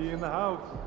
Key in the house.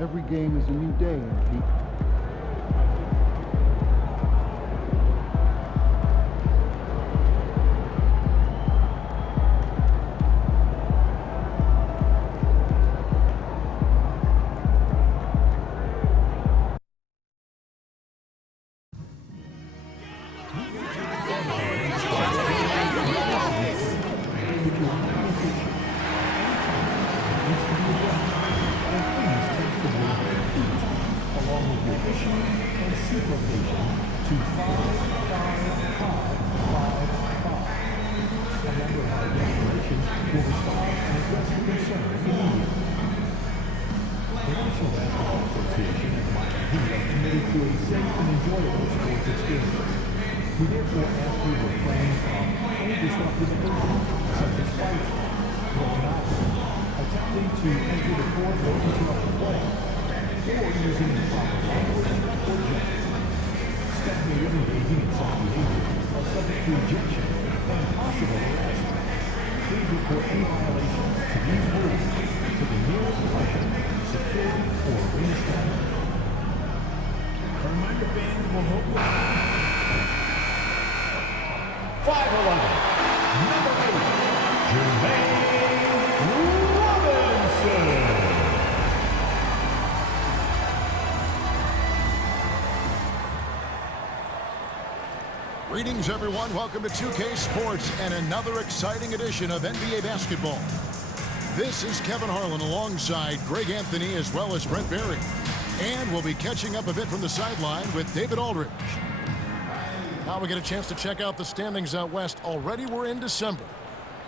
Every game is a new day, Pete. Greetings, everyone. Welcome to 2K Sports and another exciting edition of NBA basketball. This is Kevin Harlan alongside Greg Anthony as well as Brent Berry. And we'll be catching up a bit from the sideline with David Aldridge. Now we get a chance to check out the standings out west. Already we're in December.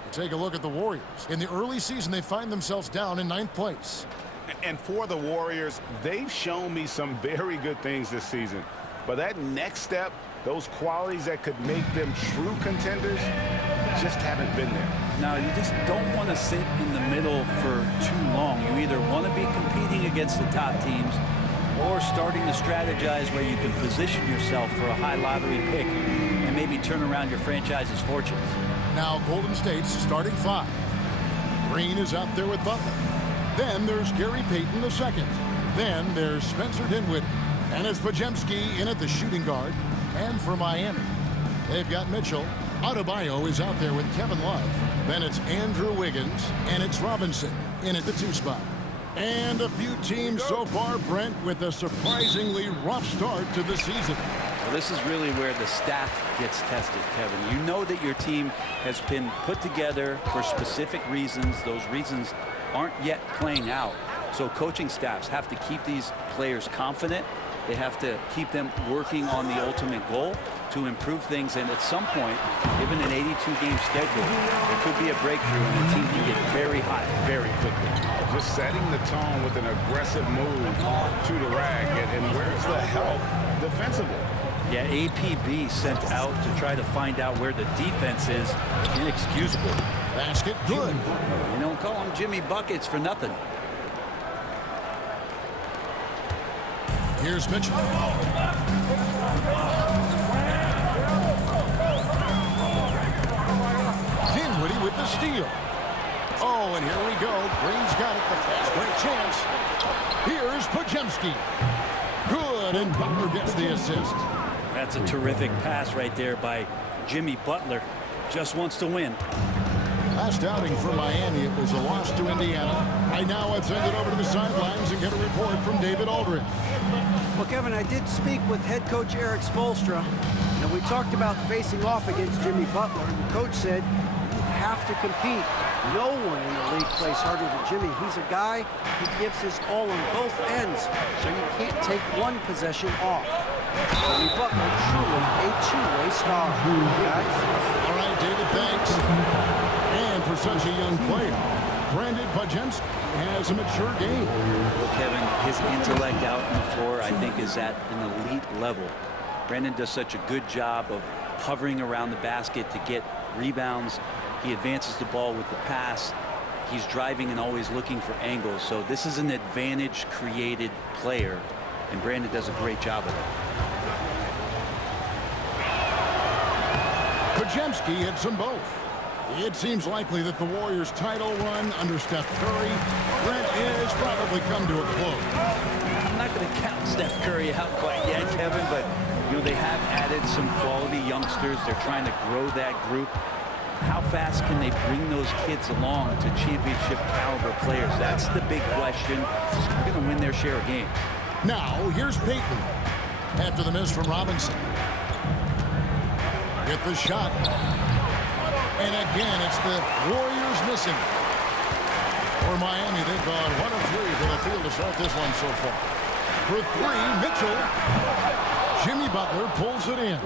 We'll take a look at the Warriors. In the early season, they find themselves down in 9th place. And for the Warriors, they've shown me some very good things this season. But that next step, those qualities that could make them true contenders, just haven't been there. Now, you just don't want to sit in the middle for too long. You either want to be competing against the top teams or starting to strategize where you can position yourself for a high lottery pick and maybe turn around your franchise's fortunes. Now, Golden State's starting five. Green is out there with Butler. Then there's Gary Payton II. Then there's Spencer Dinwiddie. And it's Podziemski in at the shooting guard. And for Miami, they've got Mitchell. Adebayo is out there with Kevin Love. Then it's Andrew Wiggins. And it's Robinson in at the 2 spot. And a few teams so far, Brent, with a surprisingly rough start to the season. Well, this is really where the staff gets tested, Kevin. You know that your team has been put together for specific reasons. Those reasons aren't yet playing out. So coaching staffs have to keep these players confident. They have to keep them working on the ultimate goal to improve things. And at some point, given an 82-game schedule, there could be a breakthrough and the team can get very hot very quickly. Just setting the tone with an aggressive move to the rag. And where's the help defensively? Yeah, APB sent out to try to find out where the defense is. Inexcusable. Basket good. You don't call him Jimmy Buckets for nothing. Here's Mitchell. Dinwiddie with the steal. Oh, and here we go. Green's got it. The fast break chance. Here's Podziemski. Good, and Butler gets the assist. That's a terrific pass right there by Jimmy Butler. Just wants to win. Last outing for Miami, it was a loss to Indiana. Right now, let's send it over to the sidelines and get a report from David Aldridge. Well, Kevin, I did speak with head coach Eric Spoelstra, and we talked about facing off against Jimmy Butler. And the coach said, you have to compete. No one in the league plays harder than Jimmy. He's a guy who gives his all on both ends, so you can't take one possession off. Jimmy Butler, truly a two-way star. Guys. All right, David, thanks. And for such a young player, Brandon Podziemski has a mature game. Well, Kevin, his intellect out on the floor, I think, is at an elite level. Brandon does such a good job of hovering around the basket to get rebounds. He advances the ball with the pass. He's driving and always looking for angles. So this is an advantage-created player, and Brandon does a great job of it. Podziemski hits them both. It seems likely that the Warriors' title run under Steph Curry, Brent, is probably come to a close. I'm not going to count Steph Curry out quite yet, Kevin, but you know they have added some quality youngsters. They're trying to grow that group. How fast can they bring those kids along to championship caliber players? That's the big question. They're going to win their share of games. Now, here's Payton. After the miss from Robinson. Get the shot. And again, it's the Warriors missing. For Miami, they've gone 1 of 3 from the field to start this one so far. For 3, Mitchell. Jimmy Butler pulls it in.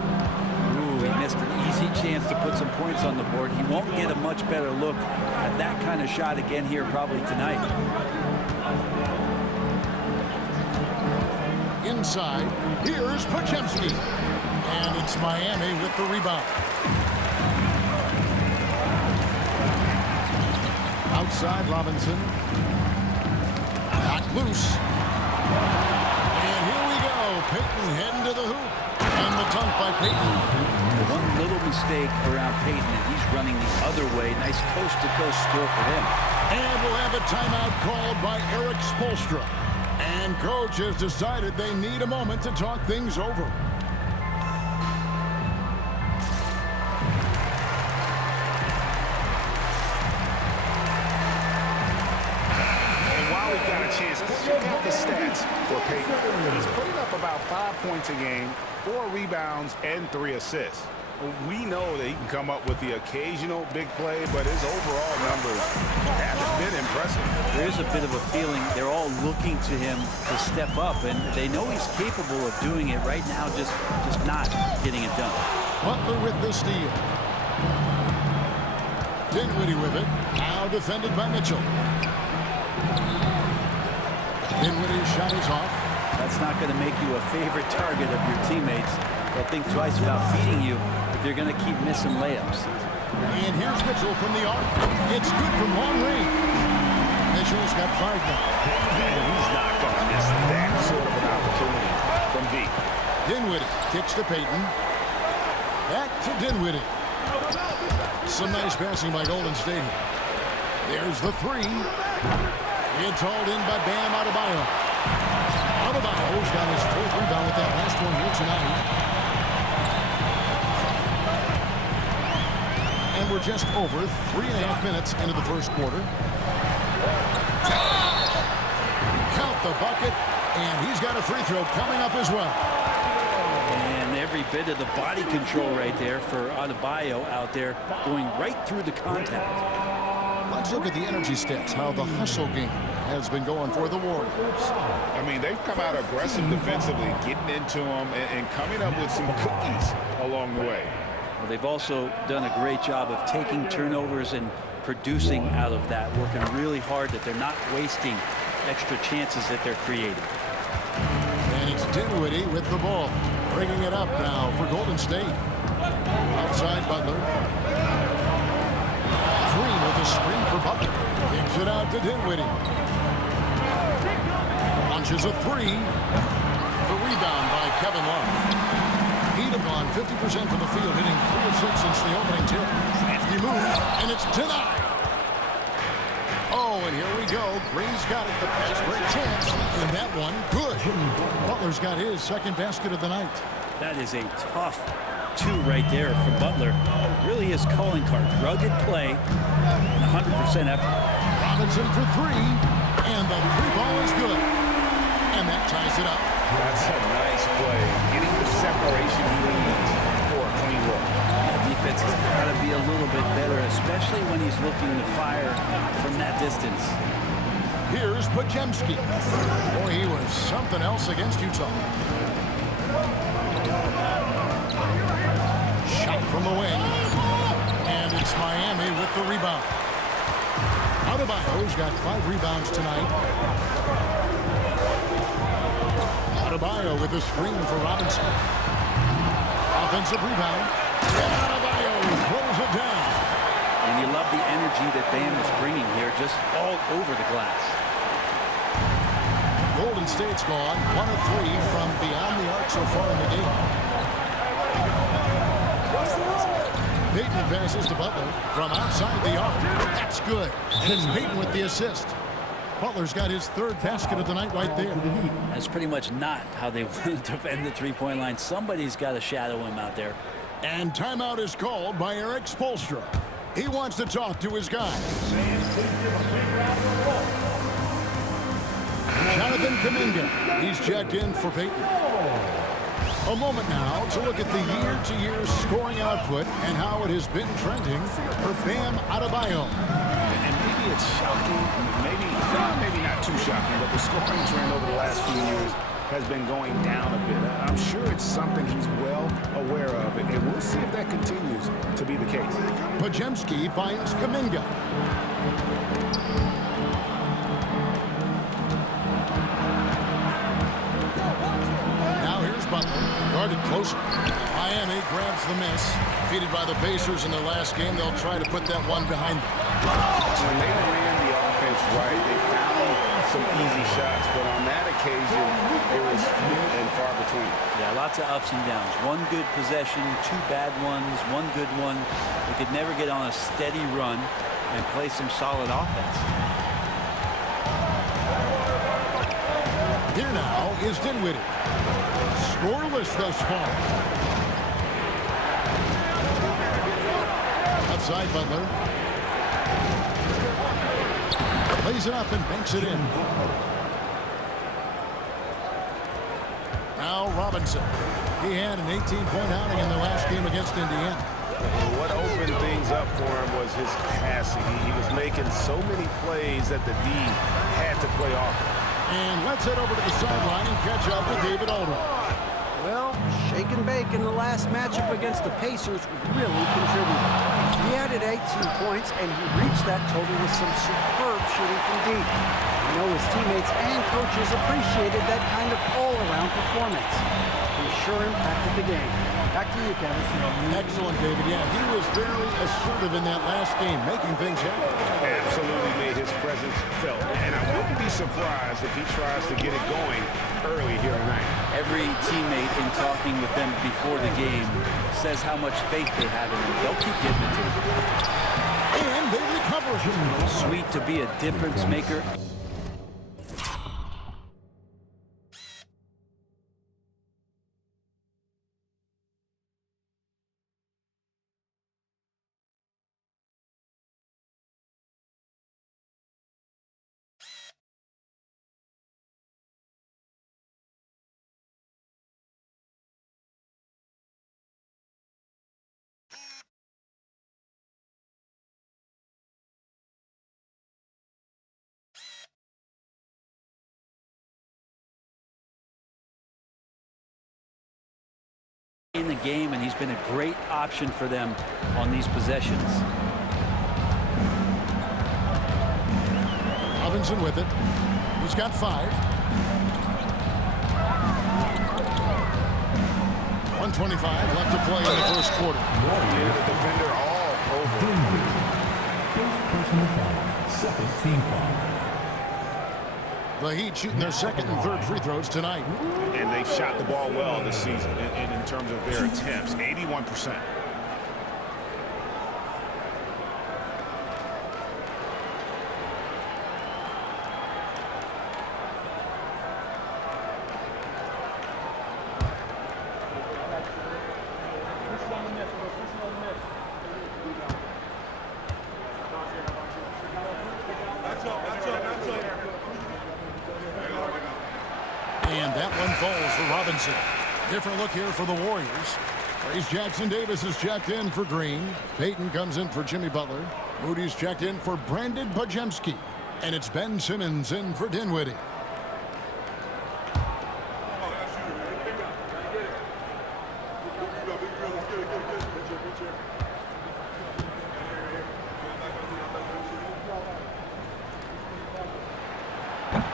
Ooh, he missed an easy chance to put some points on the board. He won't get a much better look at that kind of shot again here probably tonight. Inside, here's Podziemski. And it's Miami with the rebound. Outside, Robinson. Not loose. And here we go. Payton heading to the hoop. And the dunk by Payton. One little mistake around Payton, and he's running the other way. Nice coast-to-coast score for him. And we'll have a timeout called by Eric Spoelstra. And coach has decided they need a moment to talk things over. Check out the stats for Payton. He's putting up about 5 points a game, 4 rebounds, and 3 assists. We know that he can come up with the occasional big play, but his overall numbers haven't been impressive. There is a bit of a feeling they're all looking to him to step up, and they know he's capable of doing it right now, just not getting it done. Butler with the steal. Dinwiddie with it. Now defended by Mitchell. Dinwiddie's shot is off. That's not going to make you a favorite target of your teammates. They'll think twice about feeding you if you're going to keep missing layups. And here's Mitchell from the arc. It's good from long range. Mitchell's got 5 now. And he's not going to miss that sort of an opportunity from deep. Dinwiddie kicks to Payton. Back to Dinwiddie. Some nice passing by Golden State. There's the 3. It's hauled in by Bam Adebayo. Adebayo's got his 4th rebound with that last one here tonight. And we're just over 3.5 minutes into the first quarter. Count the bucket, and he's got a free throw coming up as well. And every bit of the body control right there for Adebayo out there, going right through the contact. Let's look at the energy stats, how the hustle game has been going for the Warriors. I mean, they've come out aggressive defensively, getting into them and coming up with some cookies along the way. Well, they've also done a great job of taking turnovers and producing out of that, working really hard that they're not wasting extra chances that they're creating. And it's Dinwiddie with the ball, bringing it up now for Golden State. Outside Butler. Green with a screen for Butler. Kicks it out to Dinwiddie. Launches a 3. The rebound by Kevin Love. Heat have gone 50% from the field, hitting 3 of 6 since the opening tip. Crafty move, and it's denied. Oh, and here we go. Green's got it. The pass break chance. And that one, good. Butler's got his 2nd basket of the night. That is a tough 2 right there for Butler. Really his calling card. Rugged play and 100% effort. Robinson for 3. And the 3-ball is good. And that ties it up. That's a nice play. Getting the separation he needs for a clean look. The defense has got to be a little bit better, especially when he's looking to fire from that distance. Here's Podziemski. Boy, he was something else against Utah. Shot from the wing. And it's Miami with the rebound. Adebayo's got 5 rebounds tonight. Adebayo with a screen for Robinson. Offensive rebound. And Adebayo throws it down. And you love the energy that Bam is bringing here, just all over the glass. Golden State's gone 1 of 3 from beyond the arc so far in the game. Payton passes to Butler from outside the arc. That's good. And it's Payton with the assist. Butler's got his 3rd basket of the night right there. That's pretty much not how they wanted to defend the 3-point line. Somebody's got to shadow him out there. And timeout is called by Eric Spoelstra. He wants to talk to his guys. Jonathan Kuminga. He's checked in for Payton. A moment now to look at the year-to-year scoring output and how it has been trending for Bam Adebayo. And maybe it's shocking, maybe not too shocking, but the scoring trend over the last few years has been going down a bit. I'm sure it's something he's well aware of, and we'll see if that continues to be the case. Podziemski finds Kuminga. Now here's Butler, guarded closer. Miami grabs the miss. Defeated by the Pacers in their last game, they'll try to put that one behind them. When they ran the offense right, they found some easy shots, but on that occasion, it was few and far between. Yeah, lots of ups and downs. 1 good possession, 2 bad ones, 1 good one. They could never get on a steady run and play some solid offense. Here now is Dinwiddie. Scoreless thus far. Outside Butler. Lays it up and banks it in. Now Robinson. He had an 18-point outing in the last game against Indiana. And what opened things up for him was his passing. He was making so many plays that the D had to play off him. And let's head over to the sideline and catch up with David Aldridge. Well, shake and bake in the last matchup against the Pacers really contributed. He added 18 points, and he reached that total with some superb shooting from deep. I know his teammates and coaches appreciated that kind of all-around performance. He sure impacted the game. Back to you, Kevin. Excellent, David. Yeah, he was very assertive in that last game, making things happen. Absolutely made his presence felt. And I wouldn't be surprised if he tries to get it going early here tonight. Every teammate in talking with them before the game says how much faith they have in him. They'll keep getting it to him. And they recover him. Sweet to be a difference maker. in the game, and he's been a great option for them on these possessions. Robinson with it. He's got 5. 1:25 left to play in the first quarter. Yeah, the defender all over. First personal foul. Second team foul. The Heat shooting their second and third free throws tonight. And they've shot the ball well this season in terms of their attempts, 81%. And that one falls for Robinson. Different look here for the Warriors. Trayce Jackson-Davis is checked in for Green. Payton comes in for Jimmy Butler. Moody's checked in for Brandon Podziemski. And it's Ben Simmons in for Dinwiddie.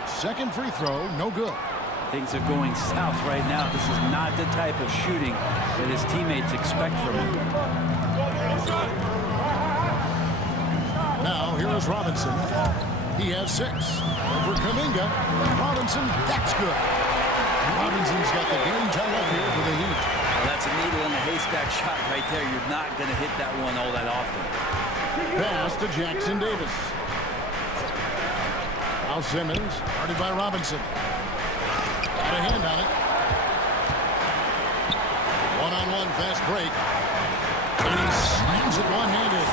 Second free throw, no good. Things are going south right now. This is not the type of shooting that his teammates expect from him. Now, here is Robinson. He has 6. Over Kuminga. Robinson, that's good. Robinson's got the game tied up here for the Heat. Well, that's a needle in a haystack shot right there. You're not going to hit that one all that often. Pass to Jackson-Davis. Al Simmons, guarded by Robinson. Got a hand on it. One-on-one fast break. And he slams it one-handed.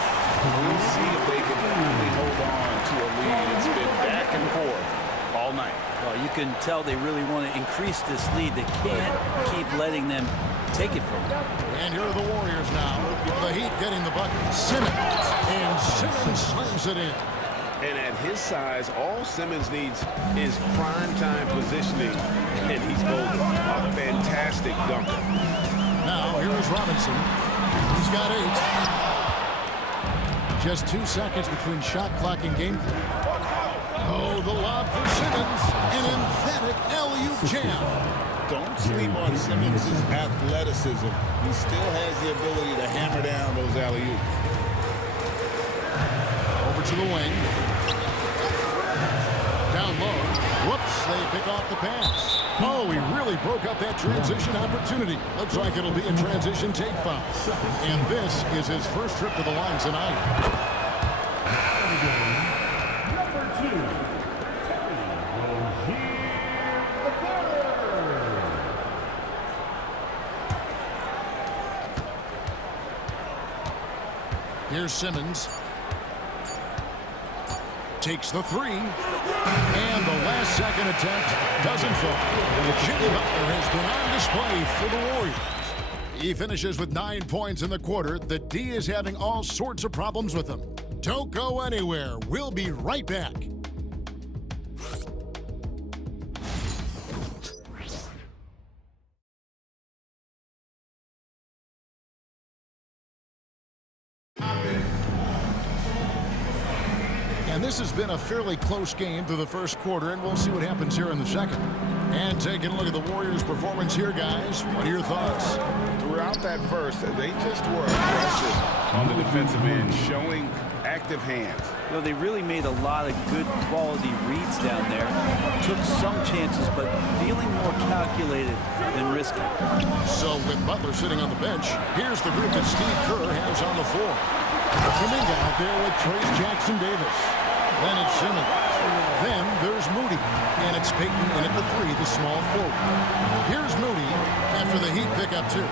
We'll see if they can finally hold on to a lead. It's been back and forth all night. Well, you can tell they really want to increase this lead. They can't keep letting them take it from them. And here are the Warriors now. The Heat getting the bucket. Simmons. And Simmons slams it in. And at his size, all Simmons needs is prime-time positioning, and he's golden. A fantastic dunker. Now, here is Robinson. He's got 8. Just 2 seconds between shot clock and game clock. Oh, the lob for Simmons. An emphatic alley-oop jam. Don't sleep on Simmons' athleticism. He still has the ability to hammer down those alley-oops. Over to the wing. Down low. Whoops, they pick off the pass. Oh, he really broke up that transition opportunity. Looks like it'll be a transition take foul. And this is his first trip to the line tonight. Number 2, Terry Rozier III. Here's Simmons. Takes the 3. And the last second attempt doesn't fall. Jimmy Butler has been on display for the Warriors. He finishes with 9 points in the quarter. The D is having all sorts of problems with him. Don't go anywhere. We'll be right back. And this has been a fairly close game through the first quarter, and we'll see what happens here in the second. And taking a look at the Warriors' performance here, guys. What are your thoughts? Throughout that first, they just were aggressive on the defensive end, showing active hands. You know, they really made a lot of good quality reads down there. Took some chances, but feeling more calculated than risky. So with Butler sitting on the bench, here's the group that Steve Kerr has on the floor. Kuminga out there with Trayce Jackson-Davis. Then it's Simmons. Then there's Moody. And it's Payton in at the 3, the small forward. Here's Moody after the Heat pick up 2.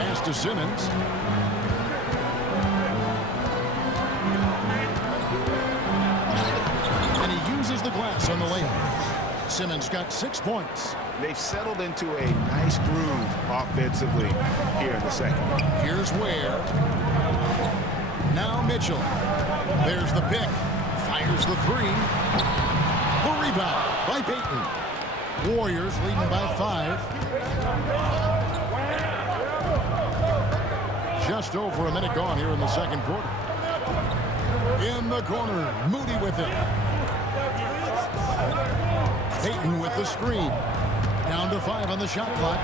Pass to Simmons. And he uses the glass on the layup. Simmons got 6 points. They've settled into a nice groove offensively here in the second. Here's Ware. Now Mitchell. There's the pick. Fires the 3. The rebound by Payton. Warriors leading by 5. Just over a minute gone here in the second quarter. In the corner, Moody with it. Payton with the screen. Down to 5 on the shot clock.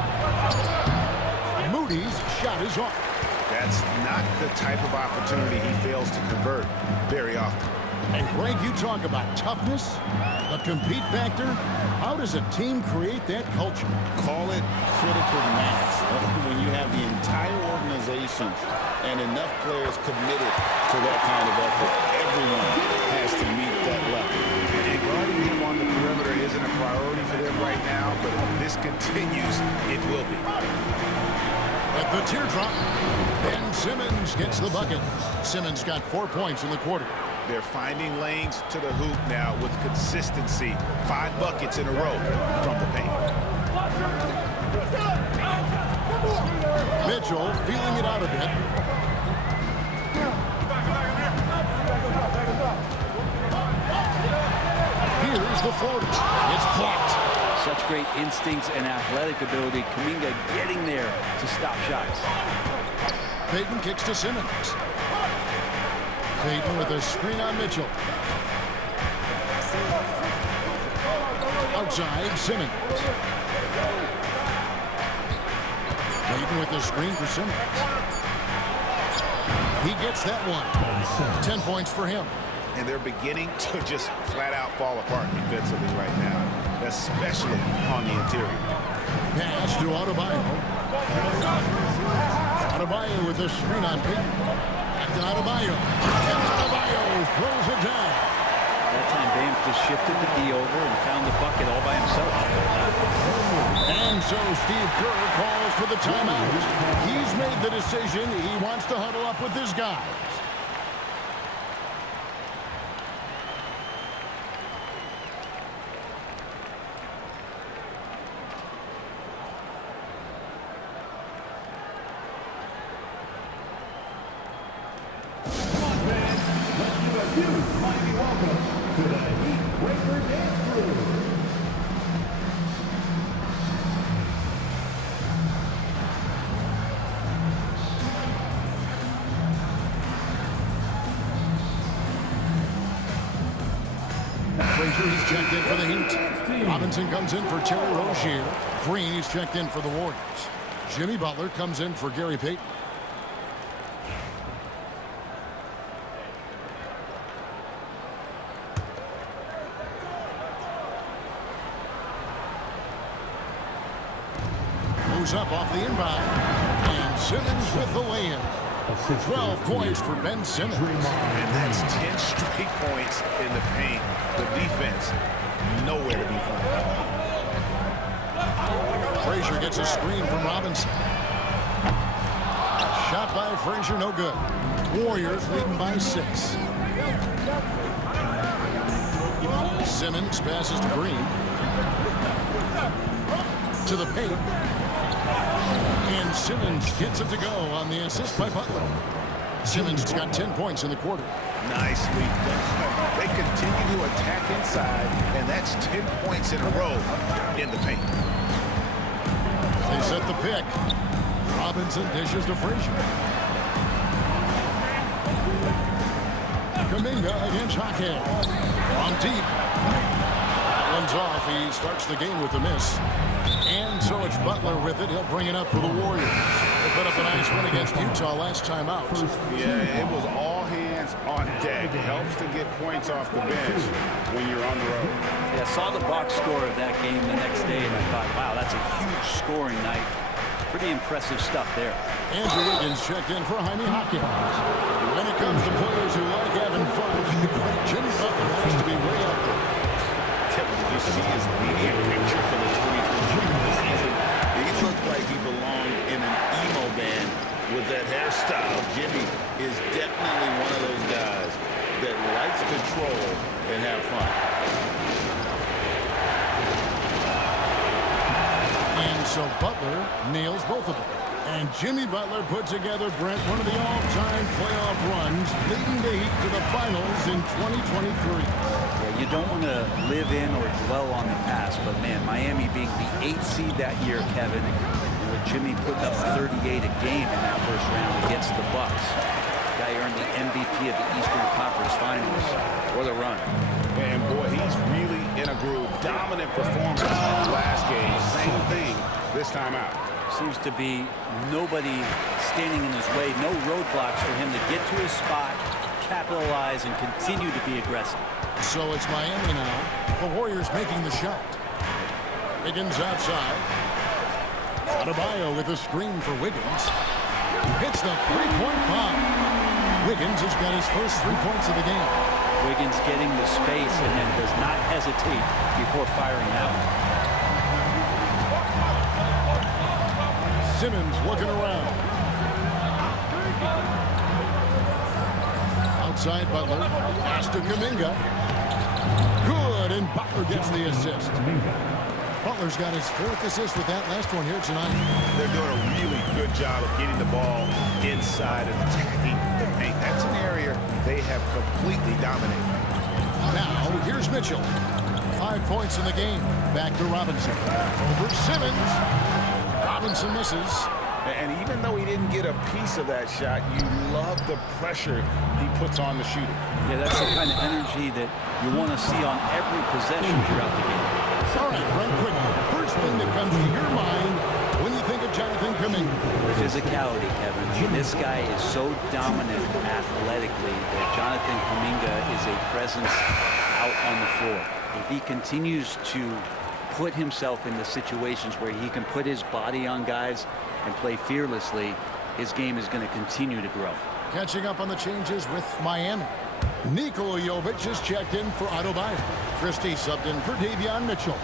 Moody's shot is off. That's not the type of opportunity he fails to convert very often. And Greg, you talk about toughness, the compete factor. How does a team create that culture? Call it critical mass. When you have the entire organization and enough players committed to that kind of effort, everyone has to meet that level. And guarding him on the perimeter isn't a priority for them right now, but if this continues, it will be. At the teardrop, Ben Simmons gets the bucket. Simmons got 4 points in the quarter. They're finding lanes to the hoop now with consistency. 5 buckets in a row from the paint. Mitchell feeling it out a bit. Here's the floater. It's blocked. Such great instincts and athletic ability. Kuminga getting there to stop shots. Payton kicks to Simmons. Payton with a screen on Mitchell. Outside, Simmons. Payton with the screen for Simmons. He gets that one. 10 points for him. And they're beginning to just flat out fall apart defensively right now, especially on the interior. Pass to Adebayo. Adebayo with the screen on Payton. And Adebayo. And Adebayo throws it down. That time Bam just shifted the D over and found the bucket all by himself. And so Steve Kerr calls for the timeout. He's made the decision. He wants to huddle up with his guys. Frazier's checked in for the Heat. Robinson comes in for Terry Rozier. Green is checked in for the Warriors. Jimmy Butler comes in for Gary Payton. Moves up off the inbound. And Simmons with the lay-in. 12 points for Ben Simmons. And that's 10 straight points in the paint. The defense, nowhere to be found. Frazier gets a screen from Robinson. Shot by Frazier, no good. Warriors leading by 6. Simmons passes to Green. To the paint. And Simmons gets it to go on the assist by Butler. Simmons has got 10 points in the quarter. Nicely done. They continue to attack inside, and that's 10 points in a row in the paint. They set the pick. Robinson dishes to Frazier. Kuminga against Hake. On deep. That one's off. He starts the game with a miss. And so it's Butler with it. He'll bring it up for the Warriors. They put up a nice win against Utah last time out. Yeah, it was all hands on deck. It helps to get points off the bench when you're on the road. Yeah, I saw the box score of that game the next day, and I thought, wow, that's a huge scoring night. Pretty impressive stuff there. Andrew Wiggins checked in for Jaime Hawkins. When it comes to players who like having fun, Jimmy Butler has to be way up there. Kevin, did you see his media picture for the 2023 season? He looked like he belonged in an emo band with that hairstyle. Jimmy is definitely one of those guys that likes to troll and have fun. And so Butler nails both of them. And Jimmy Butler put together, Brent, one of the all-time playoff runs, leading the Heat to the finals in 2023. Yeah, you don't want to live in or dwell on the past, but man, Miami being the 8th seed that year, Kevin, with Jimmy putting up 38 a game in that first round against the Bucks. Guy earned the MVP of the Eastern Conference Finals. What a run. And boy, he's really in a groove. Dominant performance last game. Same thing this time out. Seems to be nobody standing in his way, no roadblocks for him to get to his spot, capitalize, and continue to be aggressive. So it's Miami now. The Warriors making the shot. Wiggins outside. Adebayo with a screen for Wiggins. Hits the three-point bomb. Wiggins has got his first 3 points of the game. Wiggins getting the space and then does not hesitate before firing out. Simmons looking around. Outside Butler. Pass to Kuminga. Good, and Butler gets the assist. Butler's got his 4th assist with that last one here tonight. They're doing a really good job of getting the ball inside and attacking the paint. That's an area they have completely dominated. Now, here's Mitchell. 5 points in the game. Back to Robinson. Over Simmons. Robinson misses. And even though he didn't get a piece of that shot, you love the pressure he puts on the shooter. Yeah, that's the kind of energy that you want to see on every possession throughout the game. All right, Brent, quick. First thing that comes to your mind when you think of Jonathan Kuminga. Physicality, Kevin. This guy is so dominant athletically that Jonathan Kuminga is a presence out on the floor. If he continues to put himself in the situations where he can put his body on guys and play fearlessly, his game is going to continue to grow. Catching up on the changes with Miami. Nikola Jovic has checked in for Adebayo. Christie subbed in for Davion Mitchell.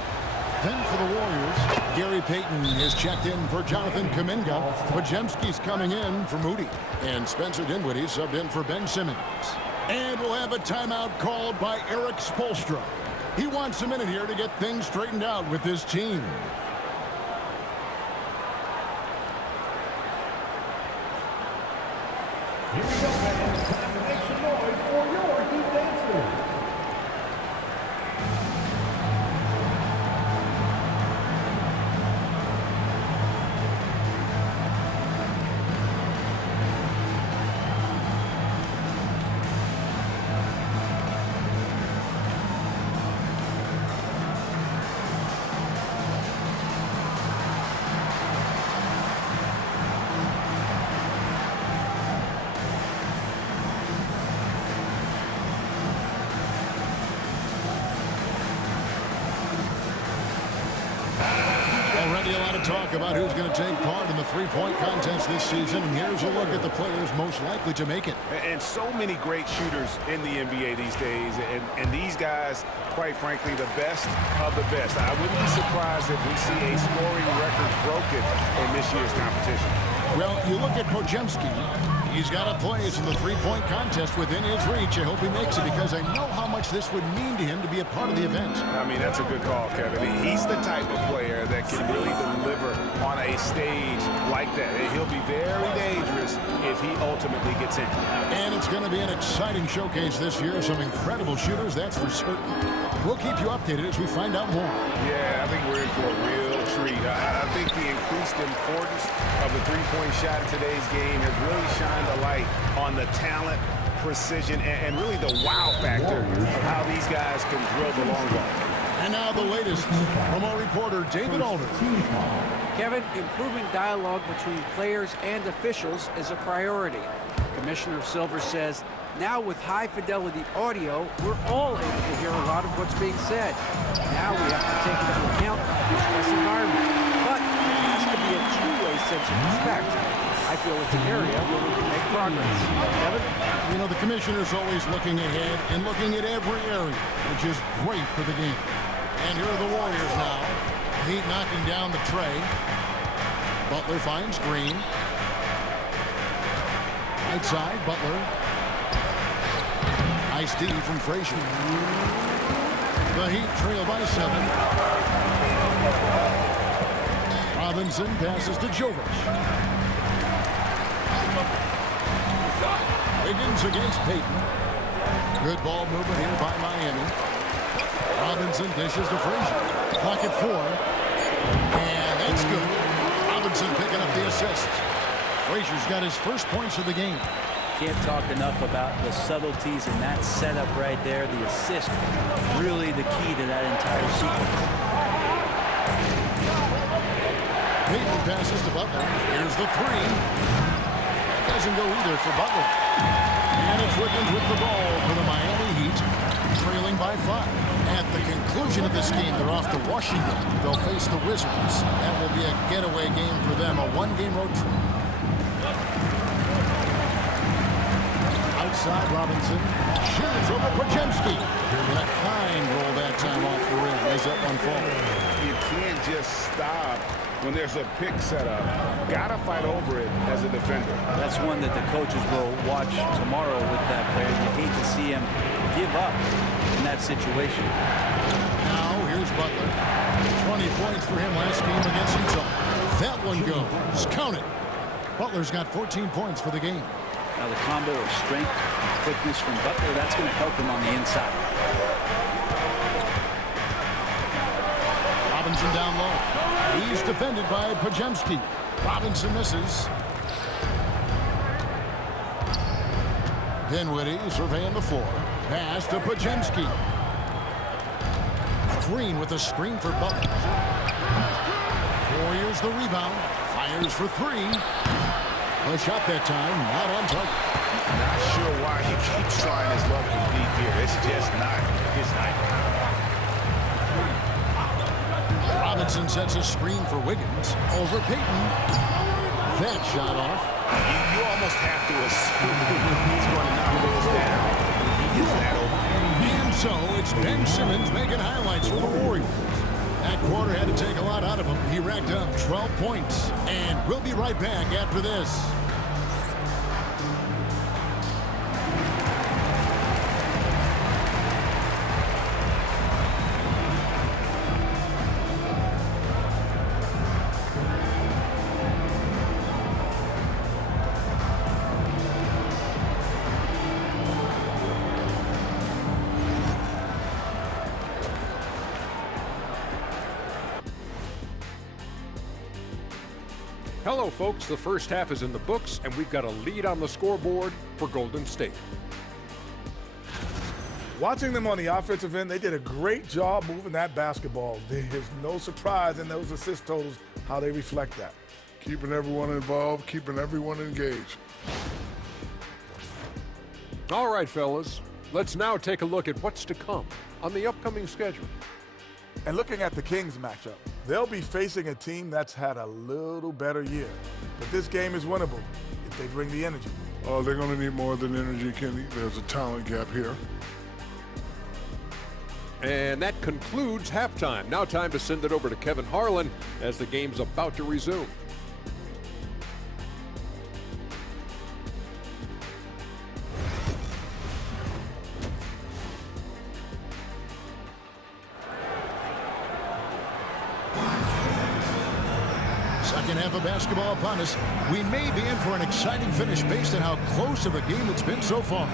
Then for the Warriors, Gary Payton is checked in for Jonathan Kuminga. Podziemski's coming in for Moody. And Spencer Dinwiddie subbed in for Ben Simmons. And we'll have a timeout called by Erik Spoelstra. He wants a minute here to get things straightened out with his team. Here we go, man. Time to make some noise for your Heat dancers. Already a lot of talk about who's going to take part in the three-point contest this season, and here's a look at the players most likely to make it. And so many great shooters in the NBA these days, and these guys, quite frankly, the best of the best. I wouldn't be surprised if we see a scoring record broken in this year's competition. Well, you look at Podziemski. He's got a place in the three-point contest within his reach. I hope he makes it because I know how much this would mean to him to be a part of the event. I mean, that's a good call, Kevin. He's the type of player that can really deliver on a stage like that. And he'll be very dangerous if he ultimately gets in. And it's going to be an exciting showcase this year. Some incredible shooters, that's for certain. We'll keep you updated as we find out more. Yeah, I think we're in for a real treat. I think the increased importance of the three-point shot in today's game has really shined a light on the talent, precision, and really the wow factor of how these guys can drill the long ball. And now the latest from our reporter, David Alder. Kevin, improving dialogue between players and officials is a priority. Commissioner Silver says, now with high-fidelity audio, we're all able to hear a lot of what's being said. Now we have to take into account the business environment. But it has to be a two-way sense of respect. I feel it's an area where we can make progress. Kevin? You know, the commissioner's always looking ahead and looking at every area, which is great for the game. And here are the Warriors now. Heat knocking down the tray. Butler finds Green. Right side, Butler. Nice D from Frazier. The Heat trail by 7. Robinson passes to Jovic. Wiggins against Payton. Good ball movement here by Miami. Robinson dishes to Frazier. Clock at 4. And that's good. Robinson picking up the assist. Frazier's got his first points of the game. Can't talk enough about the subtleties in that setup right there. The assist, really the key to that entire sequence. Payton passes to Butler. Here's the 3. Doesn't go either for Butler. And it's Wiggins with the ball for the Miami Heat, trailing by 5. At the conclusion of this game, they're off to Washington. They'll face the Wizards. That will be a getaway game for them, a one-game road trip. Outside, Robinson shoots over Podziemski. And a kind roll that time off the rim. Is that one fall? You can't just stop when there's a pick set up. Gotta fight over it as a defender. That's one that the coaches will watch tomorrow with that player. You hate to see him give up in that situation. Now, here's Butler. 20 points for him last game against Utah. That one goes. Count it. Butler's got 14 points for the game. Now the combo of strength and quickness from Butler, that's going to help him on the inside. Robinson down low. He's defended by Podziemski. Robinson misses. Dinwiddie surveying the floor. Pass to Podziemski. Green with a screen for Butler. Warriors the rebound. Fires for 3. A shot that time, not on target. Not sure why he keeps trying his luck to beat here. It's just not his night. Robinson sets a screen for Wiggins. Over Payton. That shot off. You almost have to assume he's going to knock those down. He gets that open. And so it's Ben Simmons making highlights for the Warriors. That quarter had to take a lot out of him. He racked up 12 points. And we'll be right back after this. Hello, folks. The first half is in the books, and we've got a lead on the scoreboard for Golden State. Watching them on the offensive end, they did a great job moving that basketball. There's no surprise in those assist totals, how they reflect that. Keeping everyone involved, keeping everyone engaged. All right, fellas. Let's now take a look at what's to come on the upcoming schedule. And looking at the Kings matchup, they'll be facing a team that's had a little better year. But this game is winnable if they bring the energy. Oh, they're going to need more than energy, Kenny. There's a talent gap here. And that concludes halftime. Now time to send it over to Kevin Harlan as the game's about to resume. Second half of basketball upon us. We may be in for an exciting finish based on how close of a game it's been so far.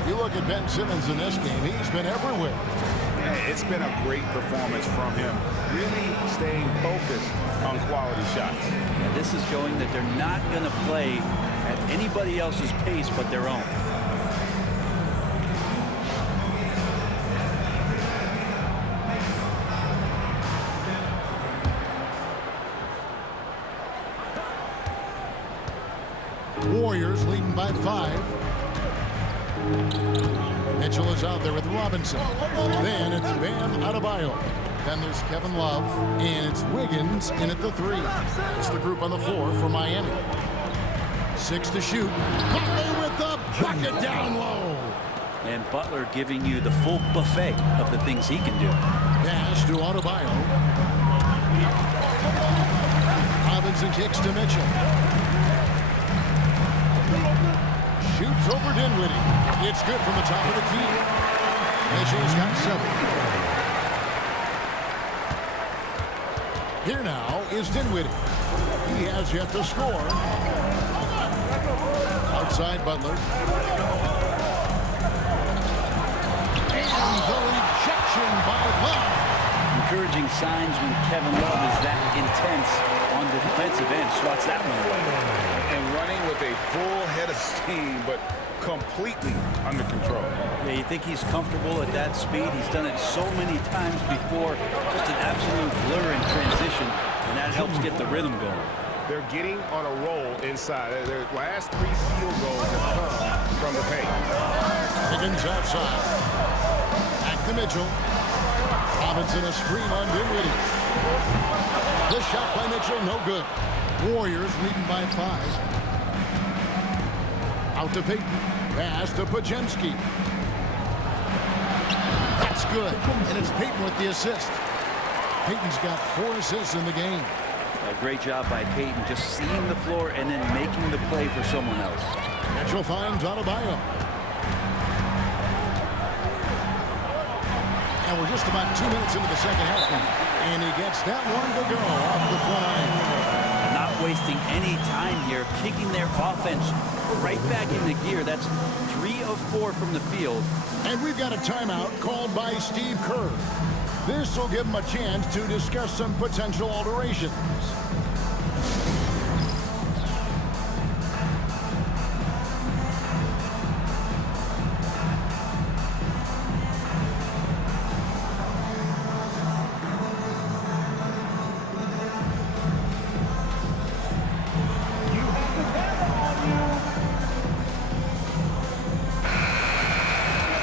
If you look at Ben Simmons in this game, he's been everywhere. Yeah, it's been a great performance from him. Really staying focused on quality shots. Yeah, this is showing that they're not going to play at anybody else's pace but their own. Warriors leading by 5. Mitchell is out there with Robinson. Then it's Bam Adebayo. Then there's Kevin Love. And it's Wiggins in at the 3. That's the group on the floor for Miami. 6 to shoot. Butler with the bucket down low. And Butler giving you the full buffet of the things he can do. Pass to Adebayo. Robinson kicks to Mitchell. Shoots over Dinwiddie. It's good from the top of the key. Mitchell's got 7. Here now is Dinwiddie. He has yet to score. Outside Butler. signs when Kevin Love is that intense on the defensive end. Swats that one away. And running with a full head of steam, but completely under control. Yeah, you think he's comfortable at that speed? He's done it so many times before. Just an absolute blur in transition, and that helps get the rhythm going. They're getting on a roll inside. Their last 3 field goals have come from the paint. Higgins outside. Back to Mitchell. Robinson a screen on Dinwiddie. This shot by Mitchell, no good. Warriors leading by 5. Out to Payton. Pass to Podziemski. That's good. And it's Payton with the assist. Payton's got 4 assists in the game. A great job by Payton, just seeing the floor and then making the play for someone else. Mitchell finds Adebayo. And we're just about 2 minutes into the second half now. And he gets that one to go off the fly. Not wasting any time here, kicking their offense right back into gear. That's 3 of 4 from the field. And we've got a timeout called by Steve Kerr. This will give him a chance to discuss some potential alterations.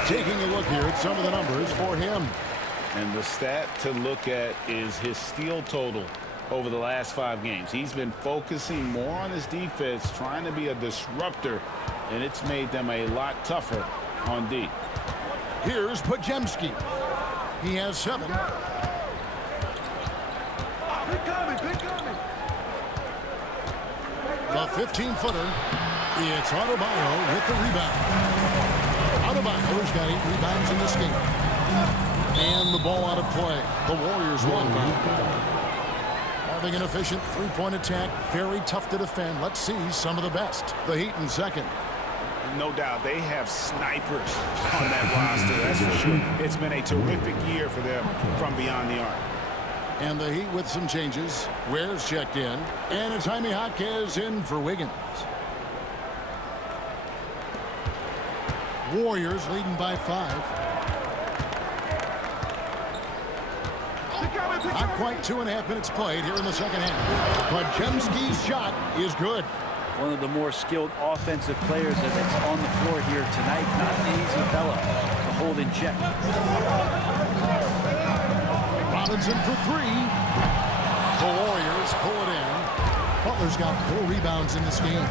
Taking a look here at some of the numbers for him. And the stat to look at is his steal total over the last 5 games. He's been focusing more on his defense, trying to be a disruptor, and it's made them a lot tougher on D. Here's Podziemski. He has 7. The 15-footer. It's Adebayo with the rebound. Adebayo's got 8 rebounds in this game. And the ball out of play. The Warriors won. Having an efficient 3-point attack, very tough to defend. Let's see some of the best. The Heat in second. No doubt they have snipers on that roster. That's for sure. It's been a terrific year for them from beyond the arc. And the Heat with some changes. Ware's checked in. And it's Jaime Jaquez in for Wiggins. Warriors leading by 5. Not quite 2.5 minutes played here in the second half. Podziemski's shot is good. One of the more skilled offensive players that's on the floor here tonight. Not an easy fella to hold in check. Robinson for 3. The Warriors pull it in. Butler's got 4 rebounds in this game.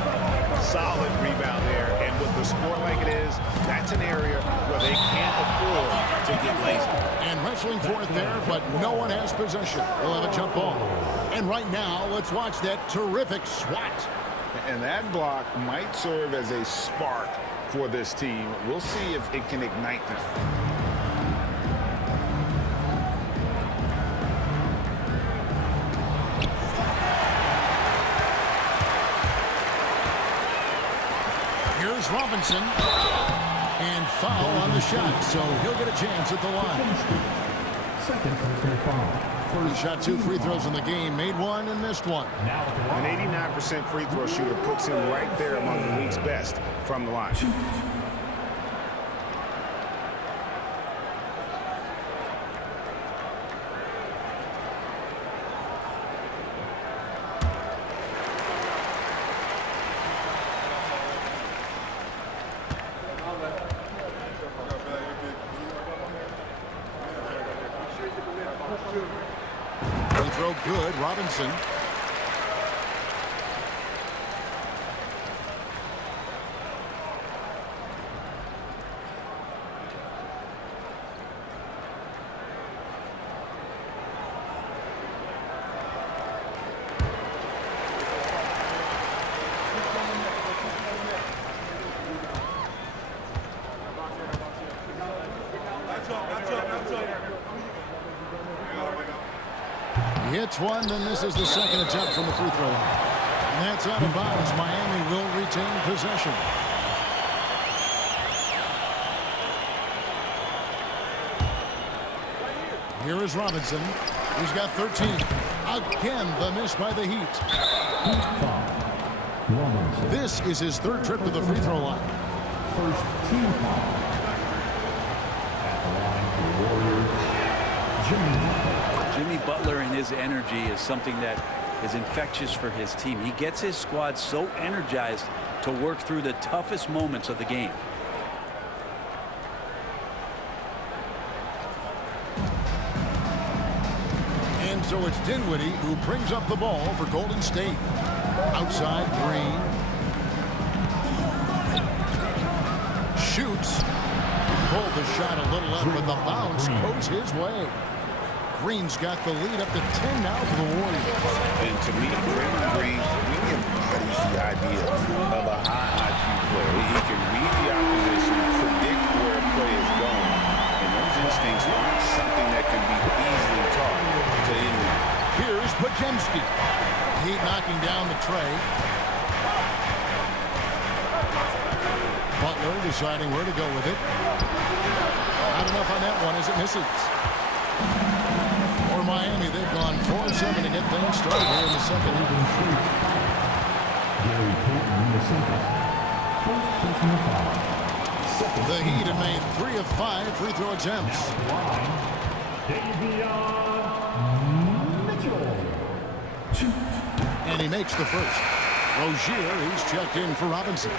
Solid rebound there. And with the score like it is, that's an area where they can't afford to get lazy. And wrestling for it there, but no one has possession. We'll have a jump ball. And right now, let's watch that terrific swat. And that block might serve as a spark for this team. We'll see if it can ignite them. Here's Robinson. And foul on the shot, so he'll get a chance at the line. Second personal foul. He shot 2 free throws in the game, made 1 and missed 1. An 89% free throw shooter puts him right there among the league's best from the line. Free throw good, Robinson. He hits one, then this is the second attempt from the free throw line. And that's out of bounds. Miami will retain possession. Here is Robinson. He's got 13. Again, the miss by the Heat. This is his third trip to the free throw line. First team foul. At the line for the Warriors, Jimmy Butler and his energy is something that is infectious for his team. He gets his squad so energized to work through the toughest moments of the game. And so it's Dinwiddie who brings up the ball for Golden State. Outside, Green. Shoots. Pulled the shot a little up, but the bounce goes his way. Green's got the lead up to 10 now for the Warriors. And to me, Draymond Green really embodies the idea of a high IQ player. He can read the opposition, predict where a play is going, and those instincts aren't something that can be easily taught to anyone. Here's Podziemski. Heat knocking down the tray. Butler deciding where to go with it. Not enough on that one as it misses. For Miami, they've gone 4-7 to get things started here in the second. Gary Payton in the second. First personal foul. Second. The Heat have made 3 of 5 free throw attempts. Davion Mitchell. Shoot. And he makes the first. Rozier, he's checked in for Robinson.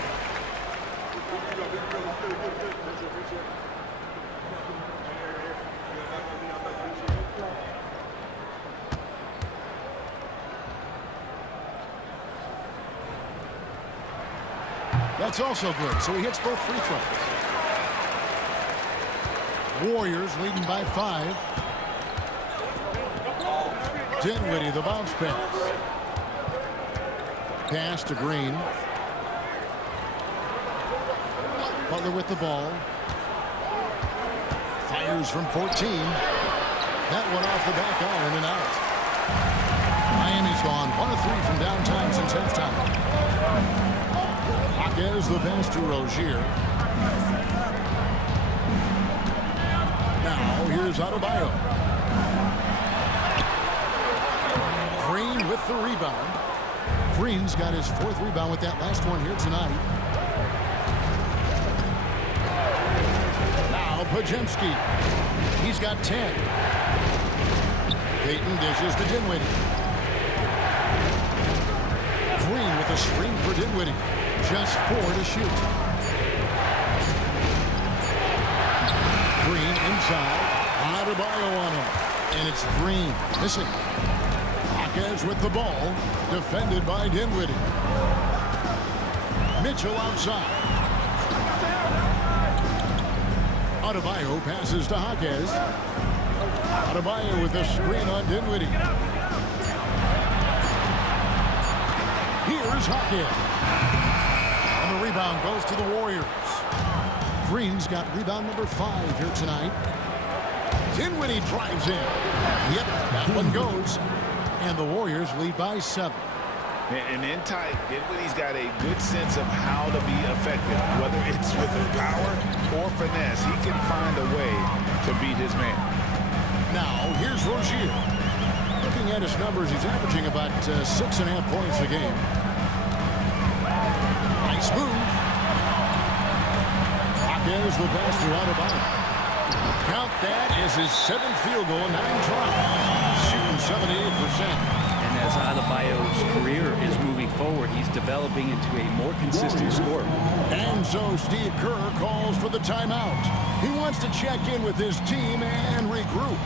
That's also good, so he hits both free throws. Warriors leading by 5. Dinwiddie, the bounce pass. Pass to Green. Butler with the ball. Fires from 14. That one off the back iron and out. Miami's gone 1 of 3 from downtown since halftime. Jaquez the pass to Rozier. Now here's Adebayo. Green with the rebound. Green's got his 4th rebound with that last one here tonight. Now Podziemski. He's got 10. Payton dishes to Dinwiddie. Green with a screen for Dinwiddie. Just 4 to shoot. Green inside. Adebayo on him. And it's Green missing. Jaquez with the ball. Defended by Dinwiddie. Mitchell outside. Adebayo passes to Jaquez. Adebayo with the screen on Dinwiddie. Here's Jaquez. And the rebound goes to the Warriors. Green's got rebound number 5 here tonight. Dinwiddie drives in. Yep, that one goes. And the Warriors lead by 7. And in tight, Dinwiddie's got a good sense of how to be effective. Whether it's with power or finesse, he can find a way to beat his man. Now, here's Rozier. Looking at his numbers, he's averaging about 6.5 points a game. Nice move. Jaquez the pass to Adebayo. Count that as his 7th field goal in 9 tries. Shooting 78%. And as Adebayo's career is moving forward, he's developing into a more consistent scorer. And so Steve Kerr calls for the timeout. He wants to check in with his team and regroup.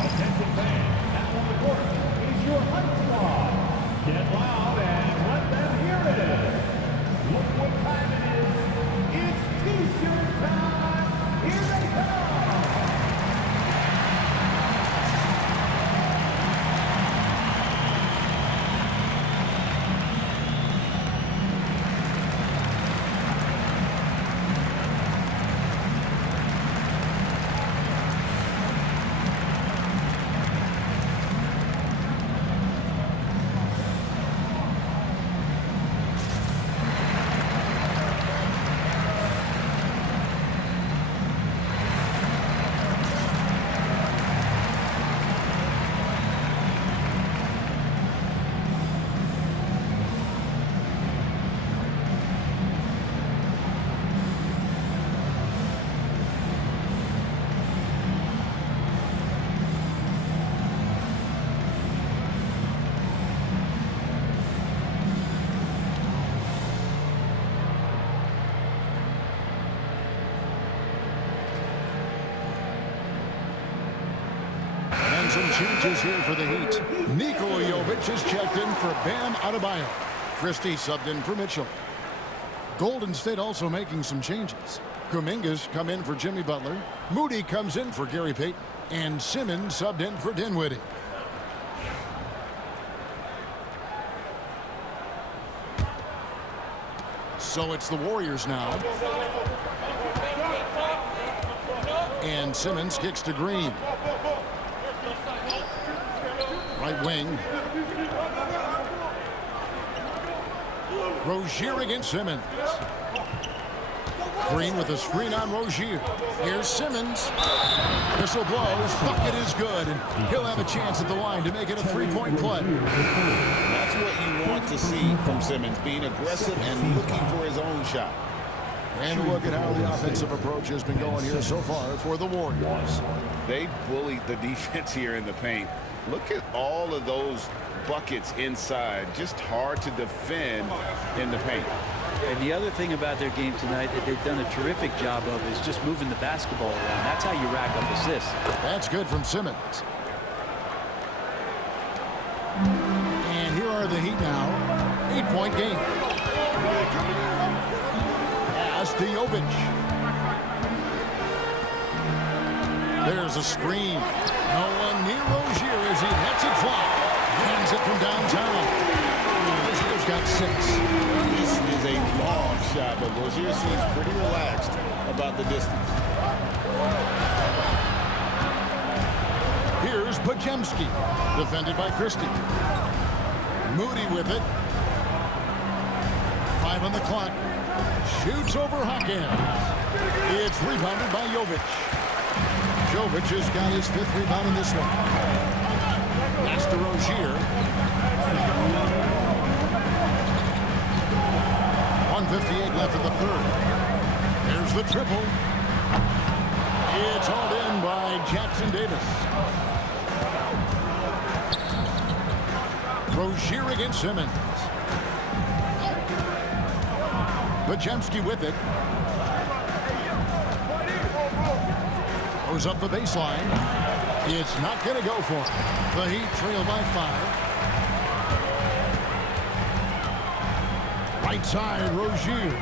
Attention fans, at the court is your Hunt Squad. Get loud and let them hear it. Look what time it is. It's T-shirt time. Here they come. some changes here for the Heat. Nikola Jovic is checked in for Bam Adebayo. Christie subbed in for Mitchell. Golden State also making some changes. Kuminga's come in for Jimmy Butler. Moody comes in for Gary Payton. And Simmons subbed in for Dinwiddie. So it's the Warriors now. And Simmons kicks to Green. Right wing. Rozier against Simmons. Green with a screen on Rozier. Here's Simmons. Whistle blows. Bucket is good. And he'll have a chance at the line to make it a three-point play. That's what you want to see from Simmons, being aggressive and looking for his own shot. And look at how the offensive approach has been going here so far for the Warriors. They bullied the defense here in the paint. Look at all of those buckets inside. Just hard to defend in the paint. And the other thing about their game tonight that they've done a terrific job of is just moving the basketball around. That's how you rack up assists. That's good from Simmons. And here are the Heat now. 8-point game. Pass to Jovic. There's a screen. No one near Rozier as he lets it fly. Hands it from downtown. Rozier's got 6. This is a long shot, but Rozier seems pretty relaxed about the distance. Here's Podziemski, defended by Christie. Moody with it. 5 on the clock. Shoots over Hawkins. It's rebounded by Jovic. Jovic has got his 5th rebound in this one. Pass to Rozier. 1:58 left in the third. There's the triple. It's hauled in by Jackson Davis. Rozier against Simmons. Podziemski with it. Goes up the baseline. It's not going to go for him. The Heat trail by 5. Right side, Rozier.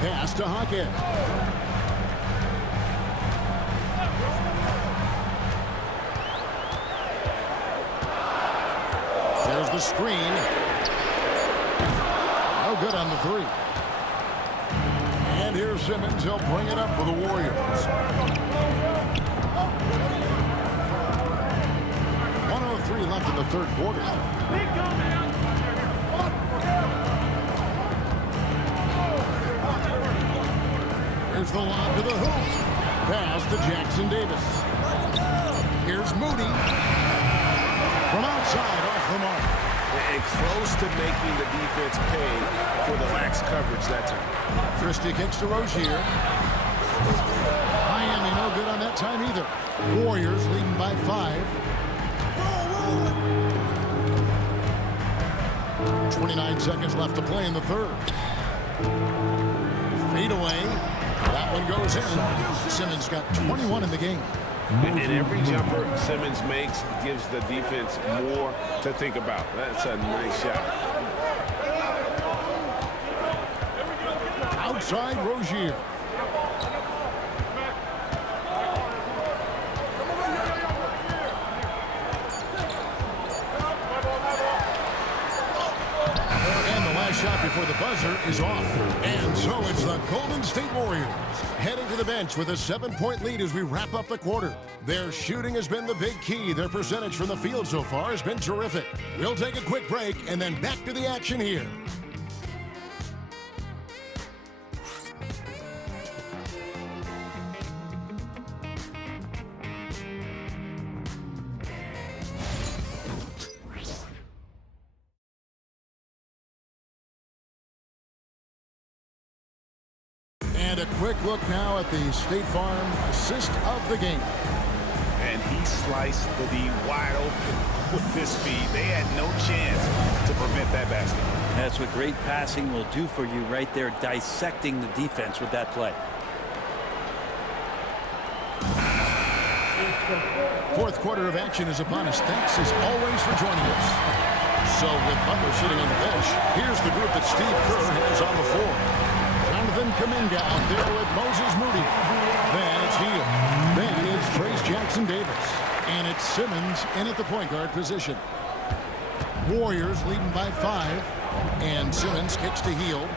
Pass to Hawkins. There's the screen. No good on the 3. And here's Simmons. He'll bring it up for the Warriors. 1:03 left in the third quarter. Here's the lob to the hoop. Pass to Jackson Davis. Here's Moody. From outside, off the mark. And close to making the defense pay for the lax coverage that time. Christie kicks to Rozier. Miami no good on that time either. Warriors leading by 5. 29 seconds left to play in the third. Fade away. That one goes in. Simmons got 21 in the game. And every jumper Simmons makes gives the defense more to think about. That's a nice shot. Outside Rozier. And the last shot before the buzzer is off. And so it's the Golden State Warriors heading to the bench with a 7-point lead as we wrap up the quarter. Their shooting has been the big key. Their percentage from the field so far has been terrific. We'll take a quick break and then back to the action here. And a quick look now at the State Farm assist of the game. And he sliced the D wide open with this speed. They had no chance to prevent that basket. That's what great passing will do for you right there, dissecting the defense with that play. It's the Fourth quarter of action is upon us. Thanks as always for joining us. So with Butler sitting on the bench, here's the group that Steve Kerr has on the floor. Jonathan Kuminga out there with Moses Moody. Then it's Hield. Then it's Trayce Jackson-Davis. And it's Simmons in at the point guard position. Warriors leading by 5. And Simmons kicks to Hield.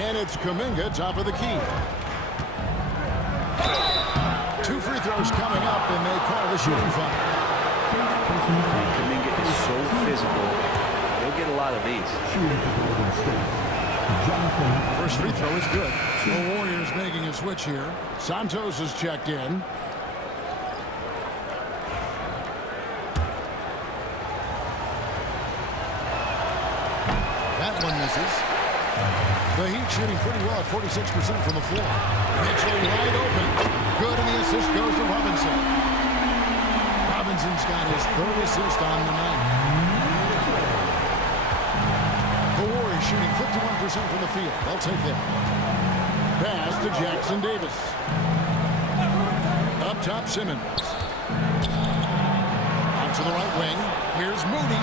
And it's Kuminga, top of the key. 2 free throws coming up, and they call the shooting foul. Kuminga is so physical. He'll get a lot of these. First free throw is good. The Warriors making a switch here. Santos is checked in. That one misses. The Heat shooting pretty well at 46% from the floor. Mitchell wide open. Good, and the assist goes to Robinson. Robinson's got his 3rd assist on the night. The Warriors shooting 51% from the field. They'll take that. Pass to Jackson-Davis. Up top, Simmons. Out to the right wing. Here's Moody.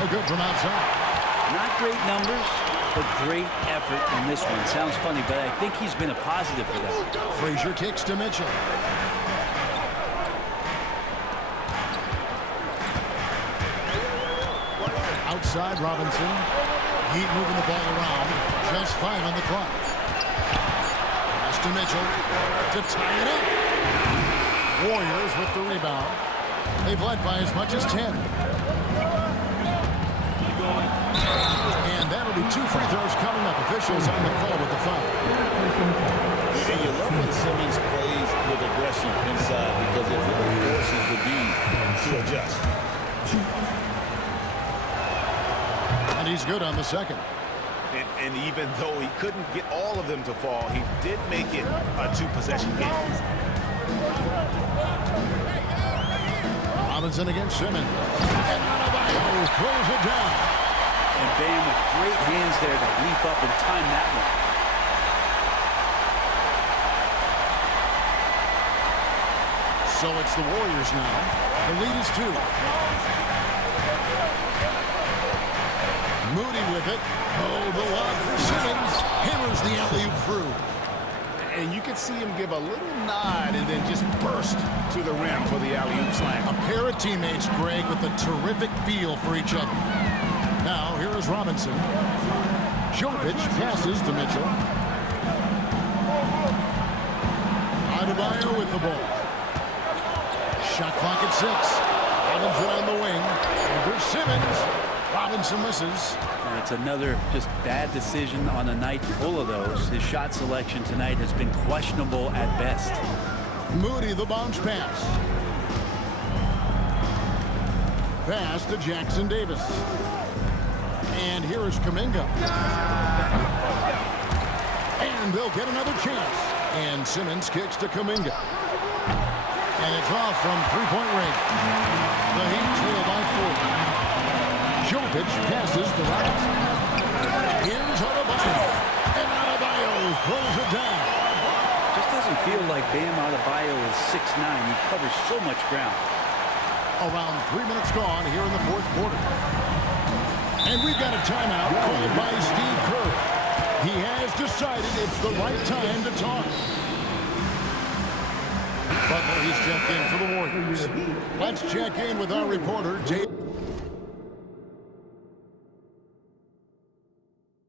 No good from outside. Not great numbers, but great effort in this one. Sounds funny, but I think he's been a positive for them. Frazier kicks to Mitchell. Outside Robinson. Heat moving the ball around. Just 5 on the clock. Pass to Mitchell to tie it up. Warriors with the rebound. They've led by as much as 10. And that'll be 2 free throws coming up. Officials on the call with the foul. And you love when Simmons plays with aggression inside because it really forces the D to adjust. And he's good on the second. And even though he couldn't get all of them to fall, he did make it a 2-possession game. Robinson against Simmons. And Adebayo throws it down. And Bam with great hands there to leap up and time that one. So it's the Warriors now. The lead is 2. Moody with it. Oh, the lob for Simmons. Hammers the alley-oop through. And you can see him give a little nod and then just burst to the rim for the alley-oop slam. A pair of teammates, Greg, with a terrific feel for each other. Now, here is Robinson. Jovic passes to Mitchell. Adebayo with the ball. Shot clock at 6. Robinson on the wing. Over Simmons. Robinson misses. And it's another just bad decision on a night full of those. His shot selection tonight has been questionable at best. Moody, the bounce pass. Pass to Jackson-Davis. And here is Kuminga. And they'll get another chance. And Simmons kicks to Kuminga. And it's off from 3-point range. The Heat trail by 4. Jovic passes to Robinson. Here's Adebayo. And Adebayo throws it down. Just doesn't feel like Bam Adebayo is 6'9". He covers so much ground. Around 3 minutes gone here in the 4th quarter. And we've got a timeout called by Steve Kerr. He has decided it's the right time to talk. Butler, he's checked in for the Warriors. Let's check in with our reporter, Dave.